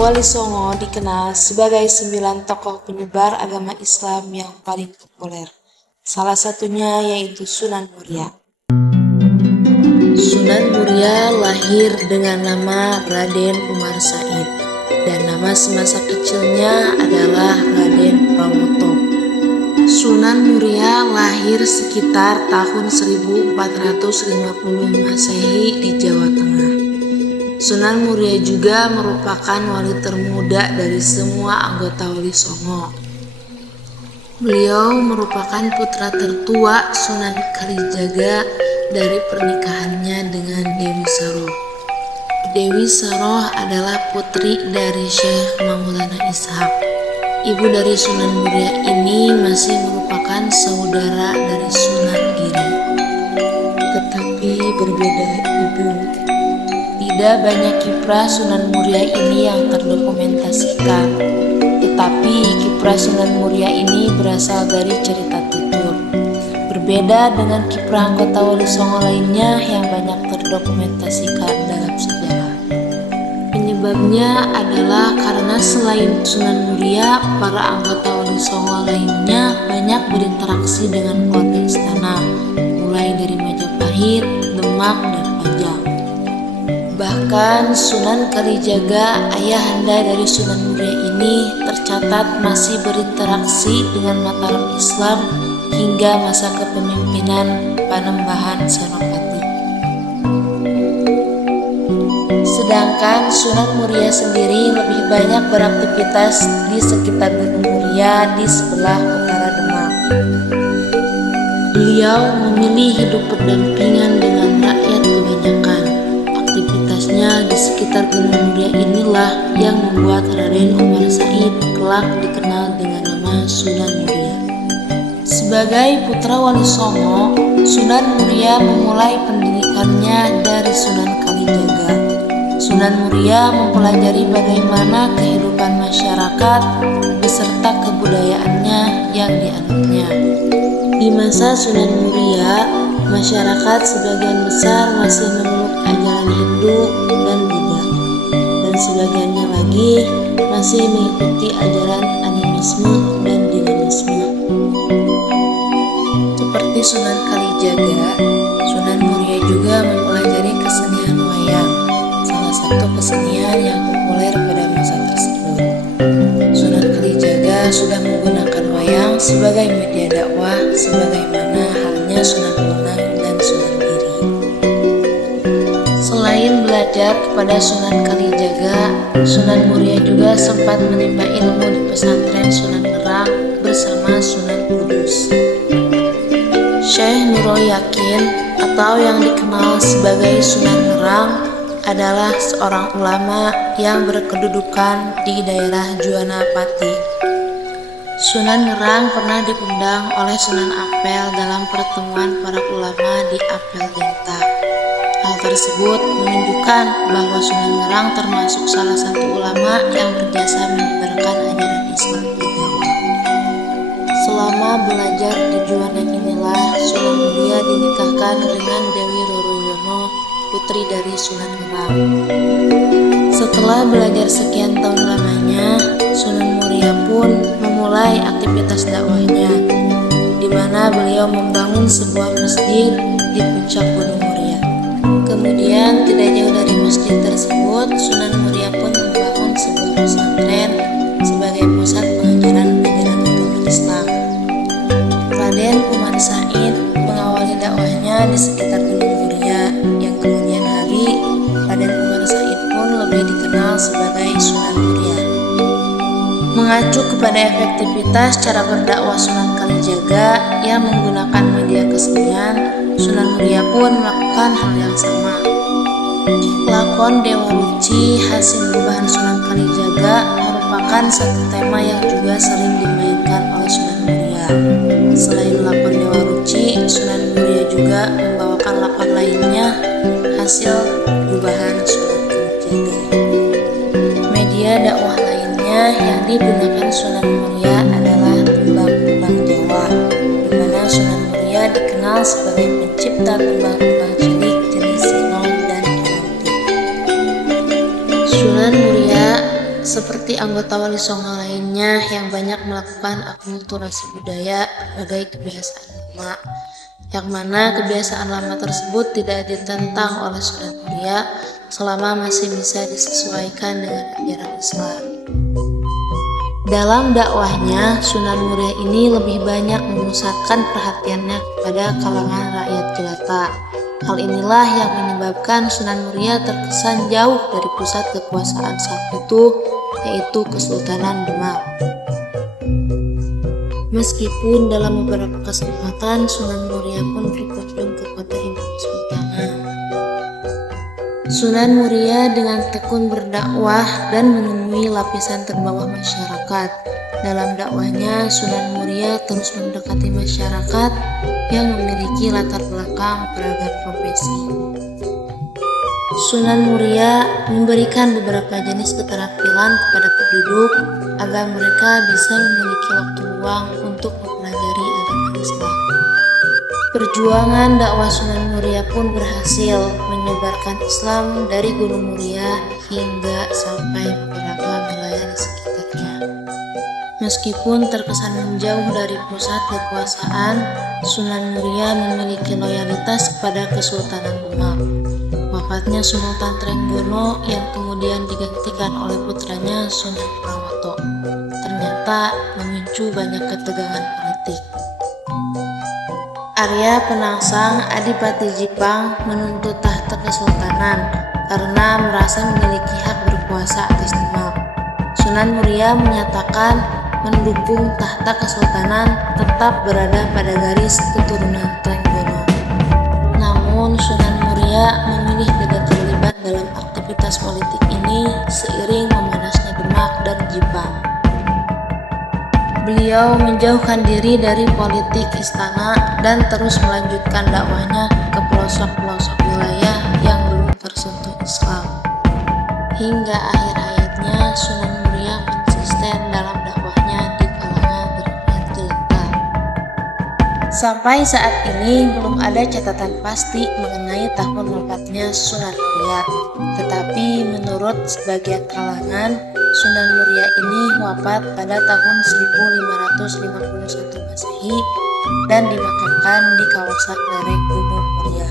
Wali Songo dikenal sebagai 9 tokoh penyebar agama Islam yang paling populer. Salah satunya yaitu Sunan Muria. Sunan Muria lahir dengan nama Raden Umar Said dan nama semasa kecilnya adalah Raden Prawoto. Sunan Muria lahir sekitar tahun 1450 Masehi di Jawa Tengah. Sunan Muria juga merupakan wali termuda dari semua anggota Wali Songo. Beliau merupakan putra tertua Sunan Kalijaga dari pernikahannya dengan Dewi Saroh. Dewi Saroh adalah putri dari Syekh Maulana Ishaq. Ibu dari Sunan Muria ini masih merupakan saudara dari Sunan Giri, tetapi berbeda ibu. Tidak banyak kiprah Sunan Muria ini yang terdokumentasikan, tetapi kiprah Sunan Muria ini berasal dari cerita tutur. Berbeda dengan kiprah anggota Wali Songo lainnya yang banyak terdokumentasikan dalam sejarah. Penyebabnya adalah karena selain Sunan Muria, para anggota Wali Songo lainnya banyak berinteraksi dengan keluarga istana, mulai dari Majapahit, Demak, dan Pajang. Bahkan Sunan Kalijaga, ayahanda dari Sunan Muria ini, tercatat masih berinteraksi dengan Mataram Islam hingga masa kepemimpinan Panembahan Senopati. Sedangkan Sunan Muria sendiri lebih banyak beraktivitas di sekitar Gunung Muria di sebelah utara Demak. Beliau memilih hidup berdampingan dengan rakyat kebanyakan. Aktivitasnya di sekitar Gunung Muria inilah yang membuat Raden Umar Said kelak dikenal dengan nama Sunan Muria. Sebagai putra Wali Songo, Sunan Muria memulai pendidikannya dari Sunan Kalijaga. Sunan Muria mempelajari bagaimana kehidupan masyarakat beserta kebudayaannya yang dianutnya. Di masa Sunan Muria, masyarakat sebagian besar masih memeluk ajaran Hindu dan Buddha, dan sebagiannya lagi masih mengikuti ajaran animisme dan dinamisme. Seperti Sunan Kalijaga, Sunan Muria juga mempelajari kesenian wayang, salah satu kesenian yang populer pada masa tersebut. Sunan Kalijaga sudah menggunakan wayang sebagai media dakwah sebagaimana halnya Sunan Bonang dan Sunan Giri. Selain belajar kepada Sunan Kalijaga, Sunan Muria juga sempat menimba ilmu di pesantren Sunan Ngerang bersama Sunan Kudus. Syekh Nurul Yakin atau yang dikenal sebagai Sunan Ngerang adalah seorang ulama yang berkedudukan di daerah Juana Pati. Sunan Ngerang pernah diundang oleh Sunan Ampel dalam pertemuan para ulama di Apel Denta. Hal tersebut menunjukkan bahwa Sunan Ngerang termasuk salah satu ulama yang berjasa menyebarkan ajaran Islam di Jawa. Selama belajar di Juana inilah Sunan Muria dinikahkan dengan Dewi Roroyono, putri dari Sunan Ngerang. Setelah belajar sekian tahun lamanya, Sunan Muria pun memulai aktivitas dakwahnya, di mana beliau membangun sebuah masjid di puncak Gunung Muria. Kemudian tidak jauh dari masjid tersebut, Sunan Muria pun membangun sebuah pesantren sebagai pusat pengajaran ajaran agama Islam. Raden Umar Said mengawali dakwahnya di sekitar Gunung Muria, yang kemudian hari Raden Umar Said pun lebih dikenal sebagai Sunan Muria. Mengacu kepada efektivitas cara berdakwah Sunan Kalijaga yang menggunakan media kesenian, Sunan Muria pun melakukan hal yang sama. Lakon Dewa Ruci hasil gubahan Sunan Kalijaga merupakan satu tema yang juga sering dimainkan oleh Sunan Muria. Selain lakon Dewa Ruci, Sunan Muria juga membawakan lakon lainnya hasil gubahan Sunan Kalijaga. Media dakwah lainnya yang digunakan Sunan Muria adalah tembang-tembang Jawa, di mana Sunan Muria dikenal sebagai pencipta tembang-tembang cilik jenis sinong dan kiranti. Sunan Muria anggota Wali Songo lainnya yang banyak melakukan akulturasi budaya berbagai kebiasaan lama, yang mana kebiasaan lama tersebut tidak ditentang oleh Sunan Muria selama masih bisa disesuaikan dengan ajaran Islam. Dalam dakwahnya, Sunan Muria ini lebih banyak memusatkan perhatiannya kepada kalangan rakyat jelata. Hal inilah yang menyebabkan Sunan Muria terkesan jauh dari pusat kekuasaan saat itu, yaitu Kesultanan Demak. Meskipun dalam beberapa kesempatan Sunan Muria pun berkunjung ke kota ibu Sultanan, Sunan Muria dengan tekun berdakwah dan menemui lapisan terbawah masyarakat. Dalam dakwahnya, Sunan Muria terus mendekati masyarakat yang memiliki latar belakang beragam profesi. Sunan Muria memberikan beberapa jenis keterampilan kepada penduduk agar mereka bisa memiliki waktu luang untuk mempelajari agama Islam. Perjuangan dakwah Sunan Muria pun berhasil menyebarkan Islam dari Gunung Muria hingga sampai beberapa wilayah di sekitarnya. Meskipun terkesan menjauh dari pusat kekuasaan, Sunan Muria memiliki loyalitas kepada Kesultanan Demak. Wafatnya Sultan Trenggono yang kemudian digantikan oleh putranya Sunan Prawoto ternyata memicu banyak ketegangan politik. Arya Penangsang, Adipati Jipang, menuntut tahta kesultanan karena merasa memiliki hak berkuasa atas Demak. Sunan Muria menyatakan mendukung tahta kesultanan tetap berada pada garis keturunan Trenggono. Namun Sunan Muria memilih tidak terlibat dalam aktivitas politik ini seiring memanasnya Demak dan Jipang. Beliau menjauhkan diri dari politik istana dan terus melanjutkan dakwahnya ke pelosok-pelosok wilayah yang belum tersentuh Islam. Hingga akhir hayatnya, Sunan Muria konsisten dalam dakwahnya di kalangan rakyat jelata. Sampai saat ini belum ada catatan pasti mengenai tahun wafatnya Sunan Muria, tetapi menurut sebagian kalangan, Sunan Muria ini wafat pada tahun 1551 Masehi dan dimakamkan di kawasan lereng Gunung Muria.